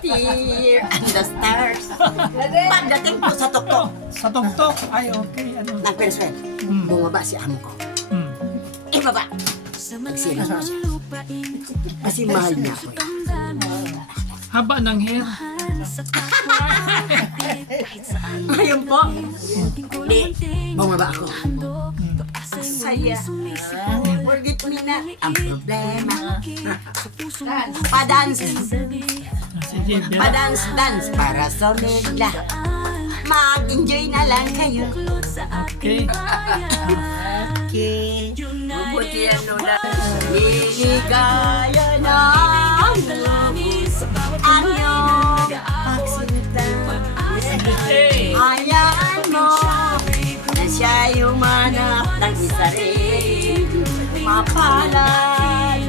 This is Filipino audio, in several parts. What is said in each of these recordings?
Tear and the stars. Pagdating po sa tuktok Sa tuktok. Ay, okay. Ano? ng Venezuela, bumaba si amo ko. Hmm. Ibaba. Nagsilas ko siya. Kasi mahal niya ako. Haba ng hair. Ngayon po, di, bumaba ako. Saya. Forget me na ang problema. Padance. Sige, Bella. Padance-dance para sa medla. Mag-enjoy na lang kayo. Okay. Okay. Mabuti ano na. Liligaya na ang anyong pagsinta. Hayaan mo na siya'y humanap ng isa rin mapalad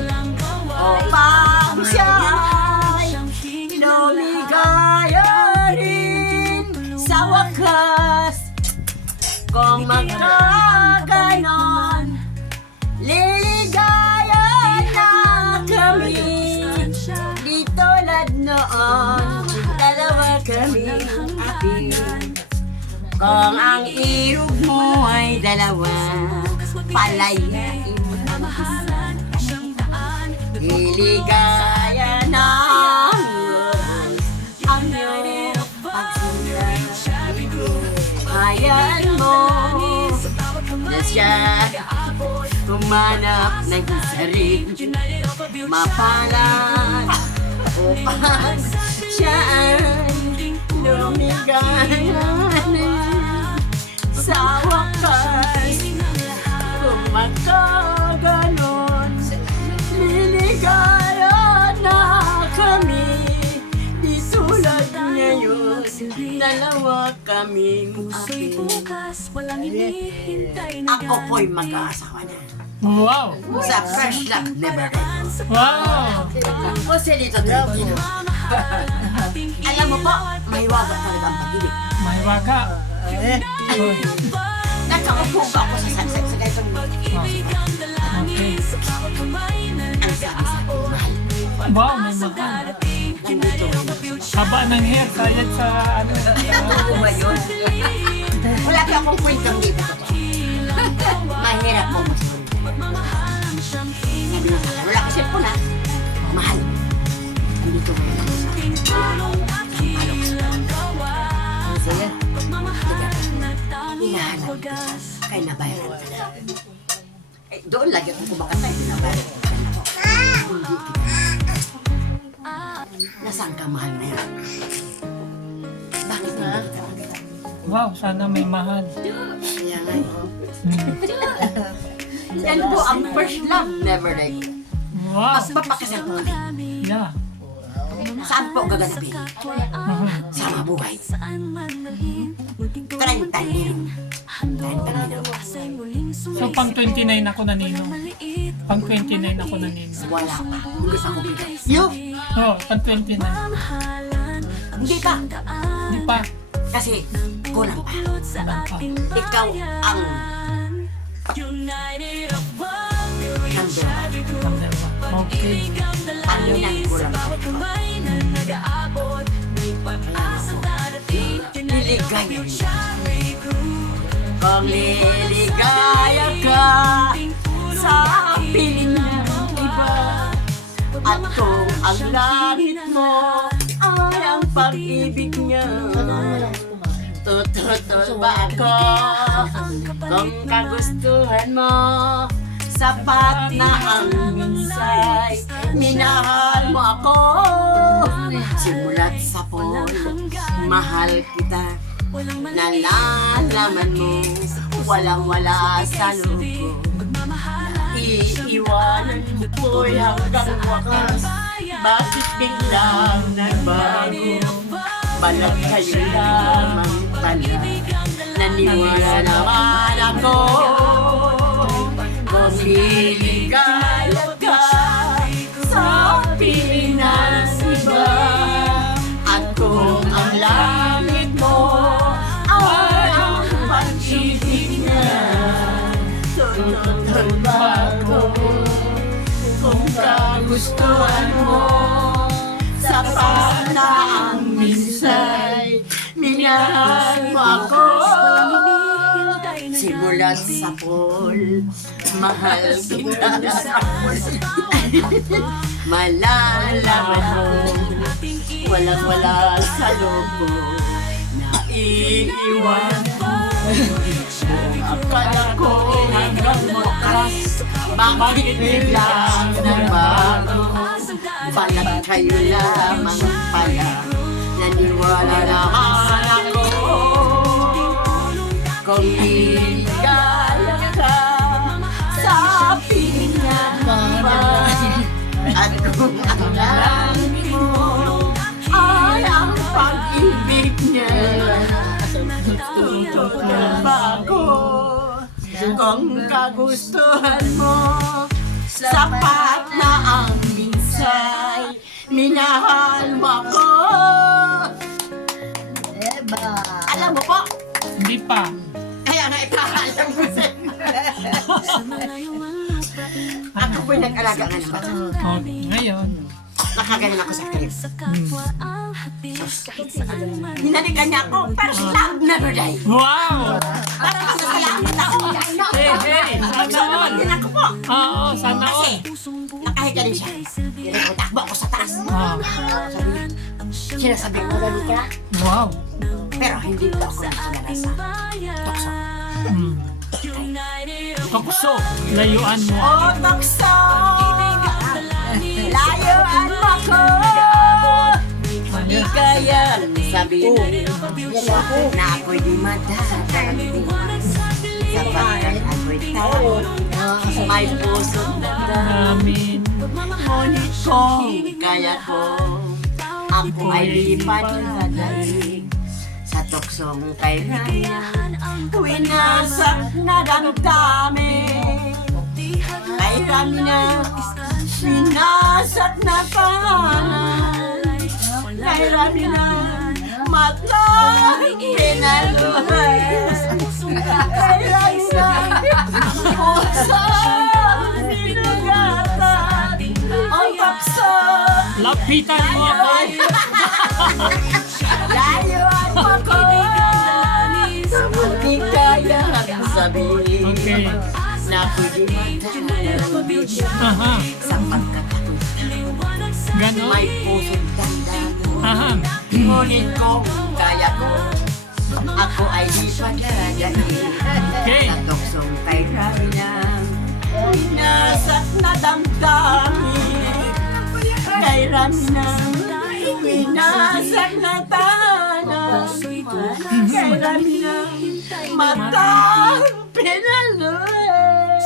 upang siya'y lumigaya rin sa wakas. Kung magkaganon, liligaya na kami. Di tulad noon, dalawa kami api. Kung ang irog mo ay dalawa, palayain mo ang isa. Liligaya na ang iyong pagsinta. Hayaan mo na siya humanap ng isa rin mapalad upang siya ay lumigaya sa wakas. Kung magkaganon, liligaya na kami. Di tulad ngayon, dalawa kaming akin. Ako po'y mag-aasawa na. Wow! Sa first love, never end. Wow! Joselito Trujillo. Alam mo po, mahiwaga talaga ang pag-ibig. Mahiwaga. Nakaupo ba ako sa sunset sa ganitong Okay. ang sabi sa akin, mahal. Wow, may mahal. Nandito. Haba ng hair. Sayad sa ano. Totoo ba yun? Wala ka akong kwentong dito. Mahirap mo mas. Sabi ng kanya, wala kasi po na. Mahal. Nandito ko lang sa akin. Ang palok sa ang saya. Hinahanap ko kay nabayaran ka na. Eh, doon lagi ako kumakatay. Nabayaran ko ka na. Hindi kita. Nasaan ka mahal na yan? Bakit hindi kita makita? Wow, sana may mahal. Kaya nga eh. Hmm. Yan po ang first love, never like. Wow! Mas papakasal po kami. Yeah. Saan po gaganapin? Mhm. Sa mabuhay. 30 milyon. 30 milyon. So, pang 29 ako na ninong. Pang 29 ako na ninong. Wala pa. Hindi pa ko bigay. Yo! Oh, pang 29. Hindi pa. Di pa. Kasi kulang pa. Wala pa. Ikaw ang number one. Okay. Panginoon kulang pa. Liligaya rin. Kung liligaya ka sa piling ng iba, at kung ang langit mo ay ang pag-ibig niya, tututol ba ako? Kung kagustuhan mo, sapat na ang minsay, minahal mo ako. Simulat sa pool, mahal kita. Nalalaman mo, walang-wala sa loob ko. Iiwanan mo ko'y hanggang wakas. Bakit biglang nagbago? Balag kayo lamang pala. Naniwala naman ako. Kung liligaya ka sa piling ng iba, at kung ang langit mo ay ang pag-ibig niya, tututol ba ako? Kung kagustuhan mo, sa sapat na ang minsay, minahal mo ako. Simulat sa pool, mahal kita sa pool. Malalaman mo, walang-wala sa loob mo. Naiiwan mo, buong akala ko hanggang bukas. Bakit biglang nagbago? Balat kayo lamang pala, naniwala naman ako. Kung ligaya ka sa piling at kung ang langit mo ay ang pag-ibig niya, tutulog ba ako? Kung kagustuhan mo, sapat na ang minsay, minahal mo ako. Alam mo po, Hindi pa. kaya nga ipaalam ko sa ako po'y nag-alaga nga ng bata. Oh, ngayon. Nakagaling ako sa crib. Hmm. Hinalikan niya ako, pero love never die. Wow! Parang masasalamat ako. Hey! Sana all! Din ako po. Oo, sana Kasi, all. nakahiga rin siya. Takbo ako sa taas. Ah, Sinasabi ko na ka. wow! Pero hindi ko ako nakalala sa tukso. Hmm. Tukso, layuan mo. Oh, tukso! Layuan mo ko! Di kaya sabihin na ako'y di madadating sapagkat ako'y tao may puso't Amin. ngunit kung kaya ko ako ay di padadating sa tuksong kay Raya. Winasak na damdamin kay Rami na winasak na pangalan kay Rami na matlang pinaluhay kay Rami na puso sinugatan ang kapsa. Lapitan mo ako. Layuan mo ko, di kaya sabihin Okay. na pwede matalamin Aha. sapagkat ako'y Ganon. may pusong dandan. Aha. Ngunit kung kaya ko, ako ay di padadahin Okay. sa tuksong kay Rami na winasak na damdamin kay Rami na winasak na tanang kay Rami na matang pinaluhay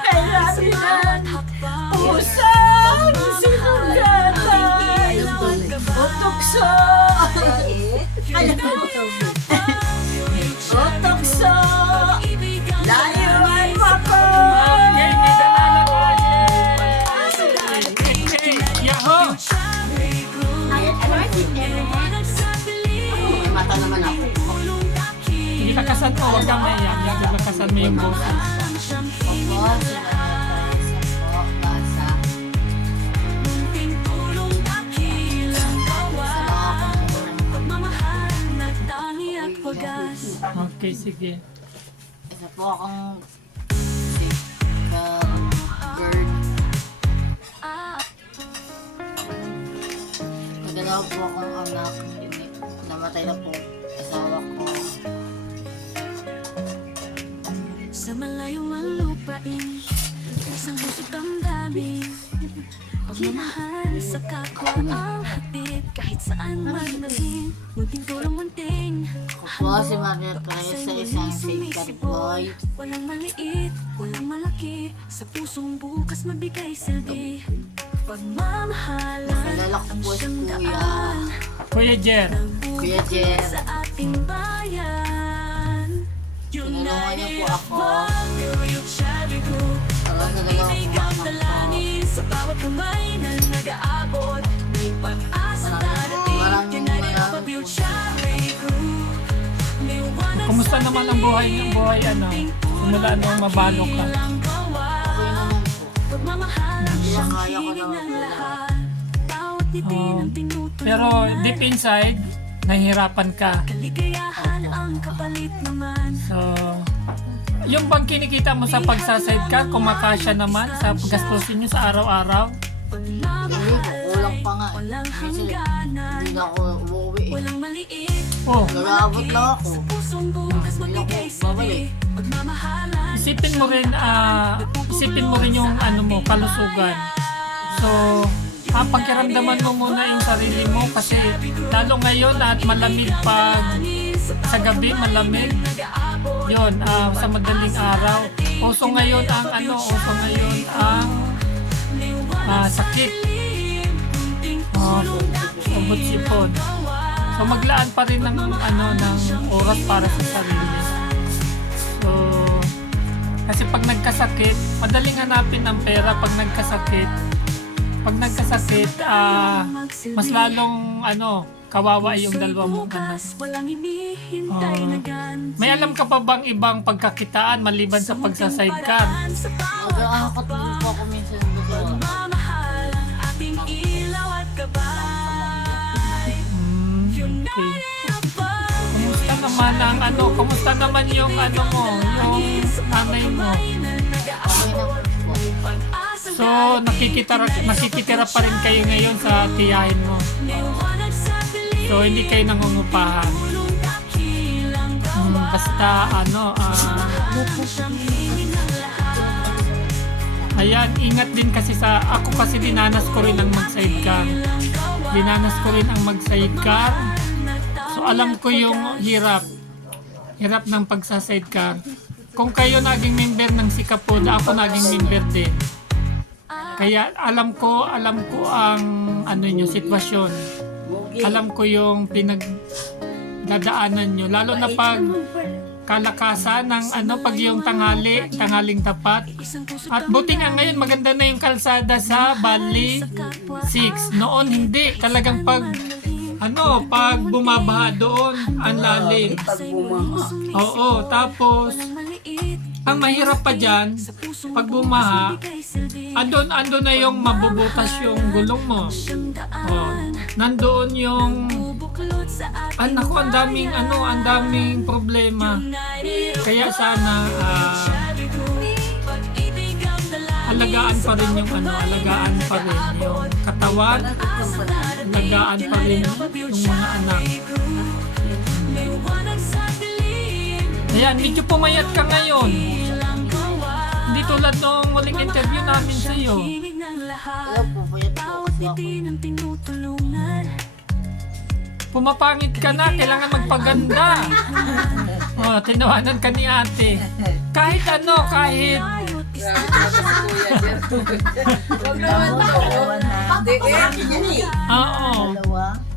kay Rami na pusang sinugatan o tukso. O tukso, layuan mo ko. Okay, may dalala ko. Okay, Yahoo! May mata naman ako. Hindi ka kasal ko, huwag kang maiyak. Hindi ka kasal mo yung boss. Okay, sige. Isa po akong sick girl. Nagalaw po akong anak. Namatay na po asawa ko. Sa malayong ang lupain, isang puso damdamin. Pagmamahal sa kapwa ang hatid, kahit saan man naging munting tulong munting. Ako po si Maria Teresa, isang sick boy. Walang maliit, walang malaki, sa pusong bukas mabigay silbi. Pagmamahalan Nakilala ko ang po si siyang Kuya. daan Kuya Jer. Kuya Jer. sa ating bayan. Tinulungan niya po ako. United Group. Hanggang sa dalawang Ibig po ang ako. dalangin sa bawat kamay na nag-aabot. May pag-asa darating. United Fiduciary Group. Liwanag Kumusta sa naman ang buhay ng buhay ano? Simula nung mabalo ka. lang gawa. Okay naman po. Pagmamahal Kaya siyang kaya ko hingin naman ng po lahat. Bawat Oh. Pero deep inside, nahihirapan ka. Kaligayahan ang kapalit naman. So, yung bang kinikita mo sa pagsasidecar, kumakasya naman sa gastusin nyo sa araw-araw? Hindi ko, kulang pa nga. Walang Kasi hangganan, hindi na ako umuwi eh. walang maliit. Oh, Nag-aabot lang ako. Sa pusong bukas magbigay babalik. sili. Pagmamahalan, isipin mo rin yung ano mo, kalusugan. So, pakiramdaman mo muna yung sarili mo kasi lalo ngayon at malamig pag sa gabi, malamig. Yun, sa madaling araw. Uso ngayon ang sakit. Ubot sipon. So maglaan pa rin ng oras para sa sarili. So kasi pag nagkasakit, madaling hanapin ang pera pag nagkasakit. Pag nagkasakit, mas lalong kawawa yung dalawa mong anak. walang hinihintay na gan. May alam ka pa bang ibang pagkakitaan maliban sa pagsasidecar? Nag-aakot din po ako minsan sa Pagmamahal ang ating ilaw at gabay. Okay. Kumusta naman yung mo, yung nanay mo? okay na po. So, nakikitira pa rin kayo ngayon sa tiyahin mo. So, hindi kayo nangungupahan. Basta, ayan, ingat din kasi ako kasi dinanas ko rin ang mag-sidecar. So, alam ko yung hirap ng pagsa-sidecar. Kung kayo naging member ng Sikapoda, ako naging member din. Kaya alam ko ang nyo, sitwasyon. Alam ko yung pinagdadaanan nyo. Lalo na pag kalakasan ng pag yung tanghaling tapat. At buti nga ngayon maganda na yung kalsada sa Bali 6. Noon hindi. Talagang pag bumabaha doon, ang lalim. Oo, tapos ang mahirap pa dyan, pag bumaha, andun na yung mabubutas yung gulong mo. Oh, nandoon yung ang daming problema. Kaya sana alagaan pa rin yung katawan, alagaan pa rin yung mga anak. Ayan, medyo pumayat ka ngayon. Hindi tulad nung huling interview namin sa iyo. Alam po, payat po kasi ako. Pumapangit ka na, kailangan magpaganda. Tinawanan ka ni ate. Kahit Oo.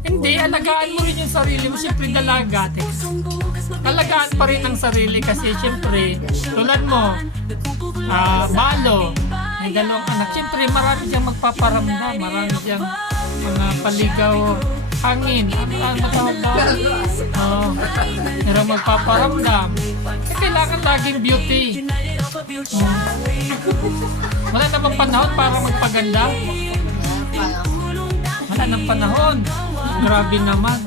Hindi, alagaan mo rin yung sarili mo. Siyempre, dalaga. Alagaan pa rin ang sarili kasi siyempre, tulad mo, Balo, may dalawang anak. Siyempre, marami siyang magpaparamdam. Marami siyang mga paligaw hangin. Ano tawag daw? Pero magpaparamdam. Kailangan laging beauty. Wala namang panahon para magpaganda. Wala nang panahon. Grabe naman.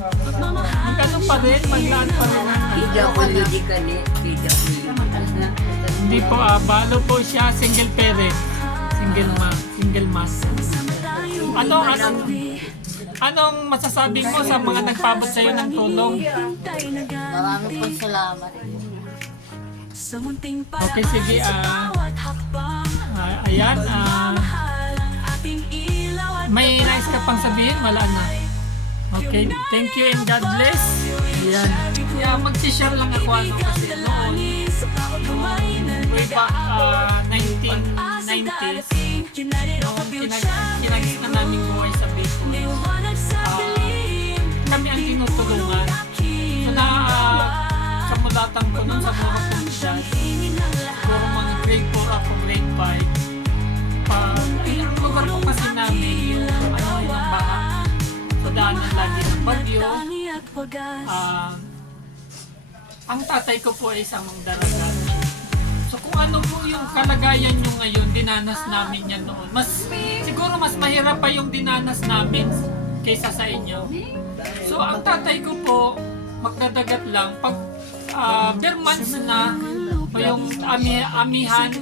Magkano pa rin, maglaan pa rin. Hindi po, Balo po siya, single parent. Single mas. Anong masasabi mo sa mga nagpabot sa'yo ng tulong? Marami po salamat. Okay, sige. Ayan. May nais ka pang sabihin? Wala na. Okay, thank you and God bless. Ayan. Mag-share lang ako kasi noon, way back 1990s, kinagis na namin buhay sa Bicol. Kami ang tinutulungan. So kamulatan ko nun sa mga komunidad. Siguro mga grade 4 ako, grade 5. Ang lugar ko kasi namin yung baha. So daanan lagi ng bagyo. Ang tatay ko po ay isang daragat. So kung ano po yung yung kalagayan nyo ngayon, dinanas namin yan noon. Siguro mas mahirap pa yung dinanas namin kaysa sa inyo. So ang tatay ko po, magdadagat lang, pag bare months na, o yung amihan,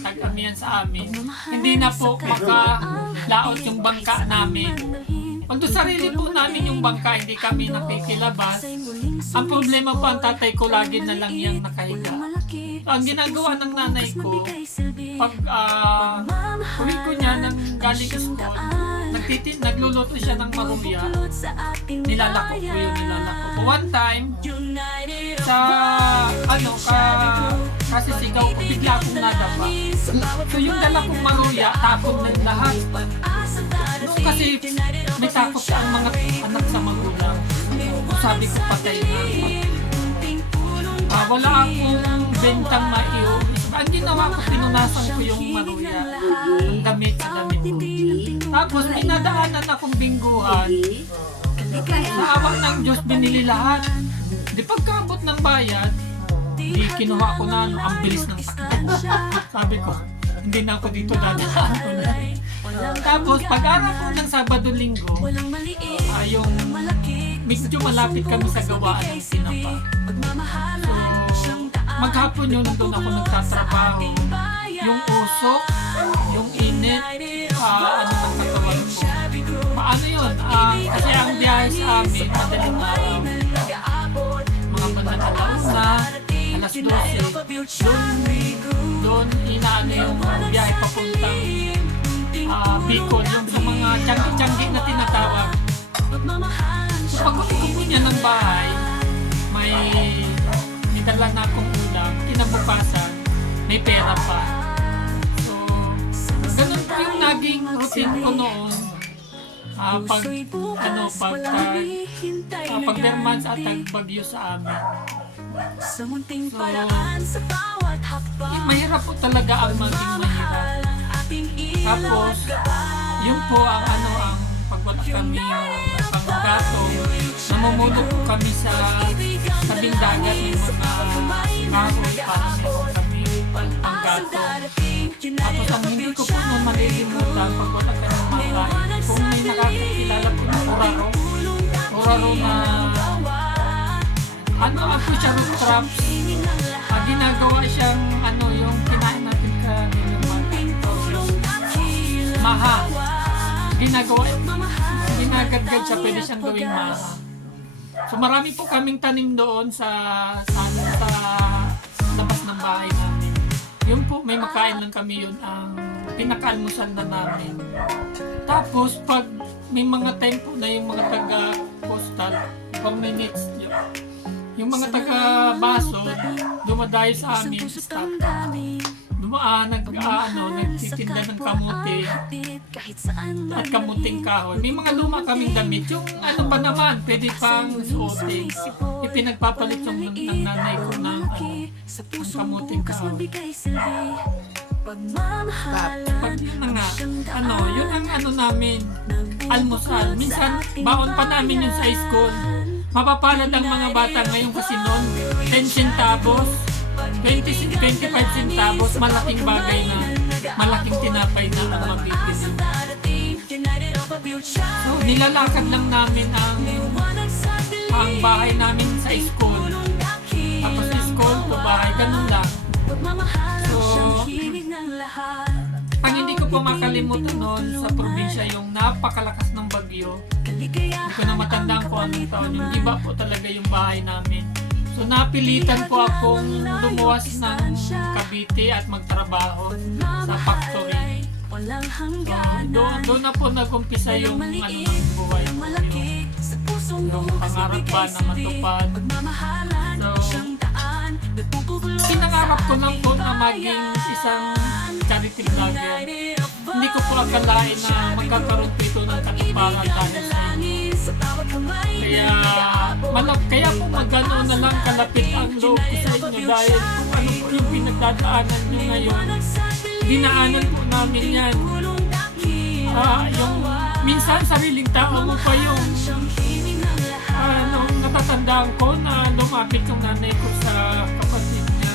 tag-amihan sa amin, hindi na po makalaot yung bangka namin. Although sarili po namin yung bangka, hindi kami nakikilabas. Ang problema po, ang tatay ko lagi na lang yung nakahiga. Ang ginagawa ng nanay ko, pag uwi ko niya ng galing school, nagluluto siya ng maruya, nilalako ko yun, nilalako ko. One time, sa kasi sigaw ko, bigla akong nadapa. So yung dala kong maruya, tapon ng lahat. Noon kasi may takot ang mga anak sa magulang. Sabi ko patay na. Wala akong bentang maiyo. Ang ginawa ko, pinunasan ko yung maruya. Ang damit sa damit ko. Tapos pinadaanan akong bingguhan. Sa awa ng Diyos, binili lahat. Di pagkaabot ng bayad, di kinuha ko na ang bilis ng takbo. Sabi ko, hindi na ako dito dadaan ko na. Tapos pag-araw ko ng Sabado-Linggo, yung medyo malapit kami sa gawaan ng sinapa. So, maghapon yun, nandun ako nagtatrabaho. Yung usok, yung init, ano ng katawan ko. Paano yun? Kasi ang biyahe sa amin, madaling araw. Mga bandang alauna, alas 12. Doon inaano yung biyahe papuntang Bicol, yung sa mga tiyanggi-tiyanggi na tinatawag. So pag upo niya ng bahay, may dala na akong ulam, kinabukasan, may pera pa. So, ganun po yung naging routine ko noon. Pag Bermans at Bagyo sa amin. So, mahirap po talaga ang maging mahirap. Tapos, yun po ang pagwala kami panggatong, namumulog po kami sa tabing dagat ng mga kahoy para meron kami panggatong. Tapos ang hindi ko po noon malilimutan pagwala kami mga kung may nakakilala po ng oraro na ako siya root traps. Ginagawa siyang yung kinain natin maha. Ginagadgad siya, pwede siyang gawing maha. So marami po kaming tanim doon sa labas ng bahay namin. Yun po, may makain lang kami, yun ang pinakaalmusal na namin. Tapos pag may mga time po na yung mga taga-postal, pang minutes, yung mga taga-baso, dumadayo sa amin sa stop. Nagtitinda ng kamuti at kamuting kahoy. May mga luma kaming damit. Yung pa naman, pwede pang suotin. Ipinagpapalit ng nanay ko ng kamuting kahoy. Yun ang namin, almusal. Minsan, baon pa namin yun sa school. Mapapalad ang mga bata ngayon kasi noon, 10 centavos. 25 centavos, malaking bagay na, malaking tinapay na ang mabibili. So, nilalakad lang namin ang bahay namin sa school. Tapos school to bahay, ganun lang. So, ang hindi ko po makalimutan noon sa probinsya, yung napakalakas ng bagyo. Hindi ko na matandaan ko anong taon. Yung iba po talaga yung bahay namin. So napilitan po akong lumuwas ng Cavite at magtrabaho sa factory. So, doon na po nag-umpisa yung ng buhay ko. Yung pangarap ba na matupad. So, pinangarap ko lang po na maging isang charity vlogger. Hindi ko po akalain na magkakaroon po ito ng katiparan dahil sa inyo. Kaya po magano na lang kalapit ang loob ko sa inyo dahil kung ano po yung pinagdadaanan nyo ngayon, dinaanan po namin yan. Yung minsan sariling tao mo pa yung natatandaan ko na lumapit yung nanay ko sa kapatid niya.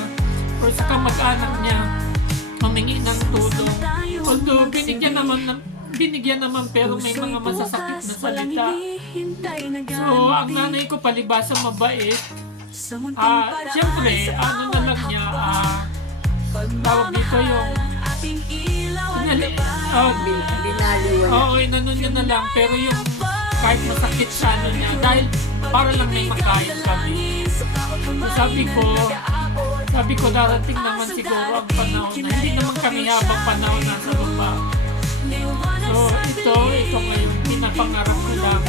or sa kamag-anak niya humingi ng tulong. Although binigyan naman pero may mga masasakit na salita. So ang nanay ko palibasa mabait. Siyempre, ano na lang niya, tawag dito yung Binaliwan. oo, inano niya na lang, pero yung kahit masakit sa ano niya, dahil para lang may makain kami. So, sabi ko darating naman siguro ang panahon na hindi naman kami habang panahon nasa baba. So ito ngayon, pinapangarap ko lang.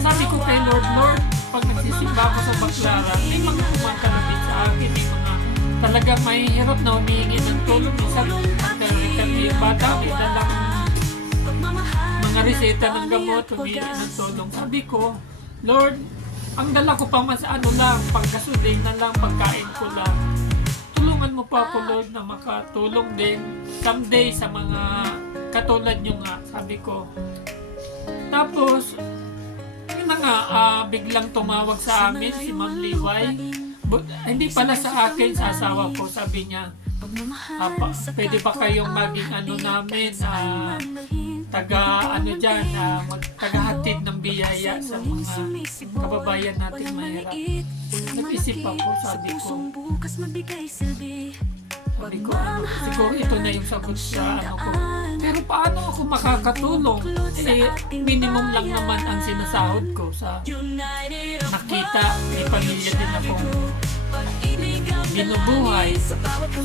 Sabi ko kay Lord, pag nagsisimba ako sa Baclaran, may mga kumakalapit sa akin, may mga talagang mahihirap na humihingi ng tulong. Minsan, may bata, may dalang mga reseta ng gamot, humihingi ng tulong. Sabi ko, Lord, ang dala ko pa mas ano lang, pagkasuling na lang, pagkain ko lang. Tulungan mo pa ako, Lord, na makatulong din someday sa mga katulad nyo nga, sabi ko. Tapos, yun na nga, biglang tumawag sa amin si Ma'am Liway. Hindi pala sa akin, sa asawa ko, sabi niya, pwede ba kayong maging ano namin, tagahatid ng biyaya sa mga kababayan natin mahirap. Nag-isip ako, sabi ko, siguro ito na yung sagot sa ano ko. Pero paano ako makakatulong? Minimum lang naman ang sinasahod ko sa nakita, may pamilya din akong binubuhay.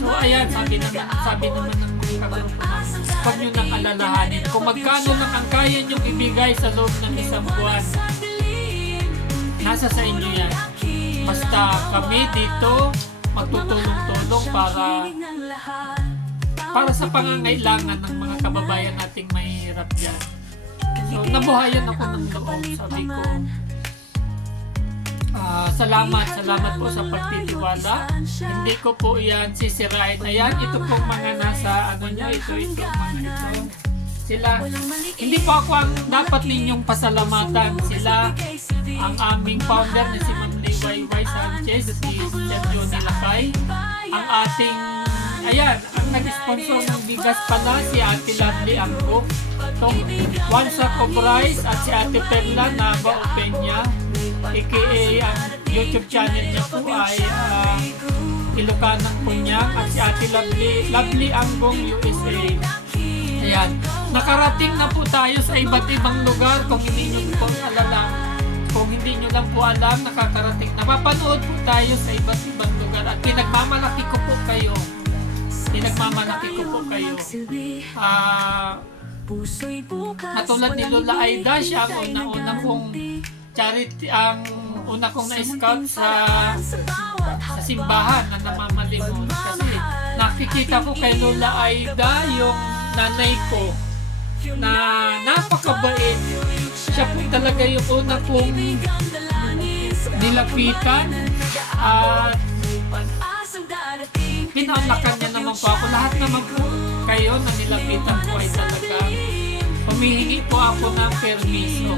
So ayan, sabi naman ng mga kagrupo namin, huwag nyo nang alalahanin. Kung magkano lang ang kaya nyong ibigay sa loob ng isang buwan, nasa sa inyo yan. Basta kami dito, magtutulong-tulong para sa pangangailangan ng mga kababayan nating mahihirap dyan. So, nabuhayan ako ng loob. Sabi ko, salamat po sa pagtitiwala. Hindi ko po yan sisirain. Ayan, ito pong mga nasa ano nyo, ito, mga ito. Sila, hindi po ako ang dapat ninyong pasalamatan. Sila, ang aming founder na si Ma'am Liway Sanchez, si Sergio Nilakay, ang ating, ayan, ang nag-sponsor ng bigas pala, si Ate Lovely Anggo, itong One Sack of Rice, at si Ate Perla Nava Openya, aka ang YouTube channel niya po ay Ilocanang Punyang, at si Ate Lovely Anggong USA. Ayan, nakarating na po tayo sa iba't ibang lugar. Kung hindi nyo po alam, nakakarating. Napapanood po tayo sa iba't ibang lugar at pinagmamalaki ko po kayo. Katulad ni Lola Aida, siya ang una kong charity, ang una kong na-scout sa simbahan na namamalimos. Kasi nakikita ko kay Lola Aida yung nanay ko na napakabait. Siya po talaga yung una kong nilapitan at pinanakan niya naman po ako. Lahat naman po kayo na nilapitan ko ay talaga humihingi po ako ng permiso.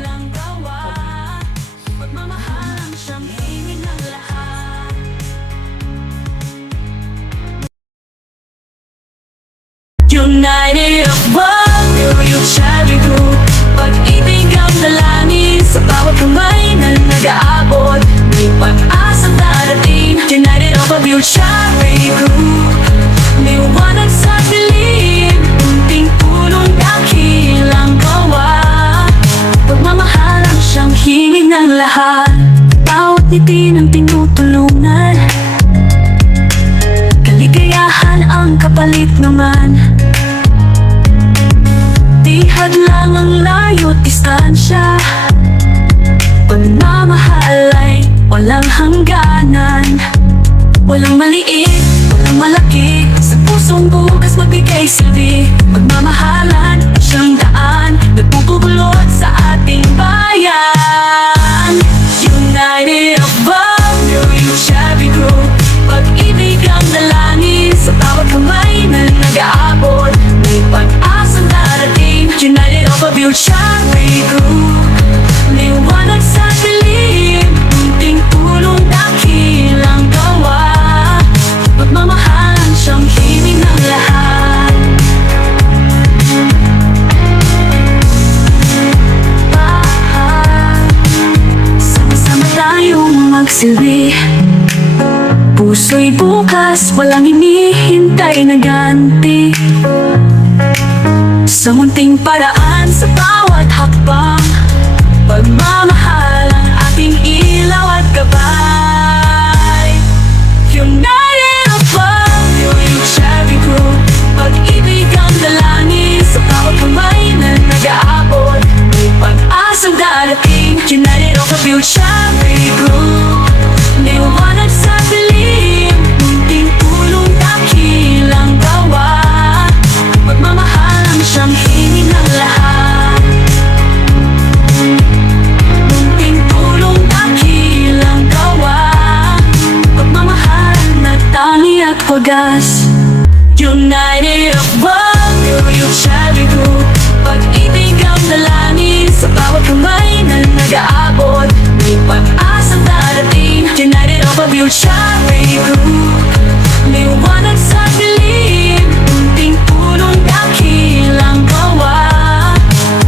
United above, yung Shabby Group. Pag-ibig ang dalangin sa bawat kamay na nag-aabot. May pag-asang darating. United above, yung Shabby Group. Liwanag sa dilim, unting tulong dakilang gawa. Pagmamahal ang siyang hingin ng lahat. Bawat ngiti ng tinutulungan, kaligayahan ang kapalit naman. Di hadlang ang layo't distansya, pagmamahal ay walang hangganan. Walang maliit, walang malaki, sa pusong bukas magbigay silbi. Pagmamahalan at siyang daan, nagpupulot sa ating bayan. United above, yung Shabby Group. Pag-ibig ang dalangin sa bawat kamay na nag-aabot. May pag-asang darating. United above, yung Shabby Group. Liwanag sa dilim, unting tulong dakilang gawa. Pagmamahal magsilbi. Puso'y bukas, walang hinihintay na ganti. Sa munting paraan, sa bawat hakbang, pagmamahal ang ating ilaw at gabay. United above, yung Cherry Group. Pag-ibig ang dalangin sa bawat kamay na nag-aabot. May pag-asang darating, United Overview Cherry Group. Liwanag sa dilim, munting tulong dakilang gawa. Pagmamahal ang siyang hiling ng lahat. Munting tulong dakilang gawa. Pagmamahal na tali at wagas. United above, yung Cherry Group. Pag-ibig ang dalangin sa bawat kamay na nag-aabot. May pag-asang darating, United Overview Cherry Group. Liwanag sa dilim, munting tulong dakilang gawa.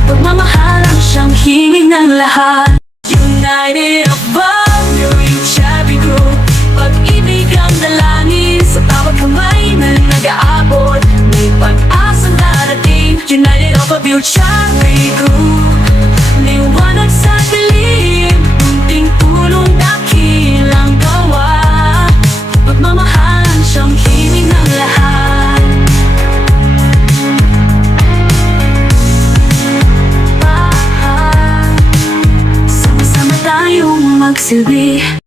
Pagmamahal ang siyang hiling ng lahat. United above, yung Cherry Group. Pag-ibig ang dalangin sa bawat kamay na nag-aabot. May pag-asang darating, United Overview Cherry Group. Liwanag sa dilim, munting tulong dakilang gawa. Pagmamahal ang siyang hiling ng lahat. Sama-sama tayong magsilbi.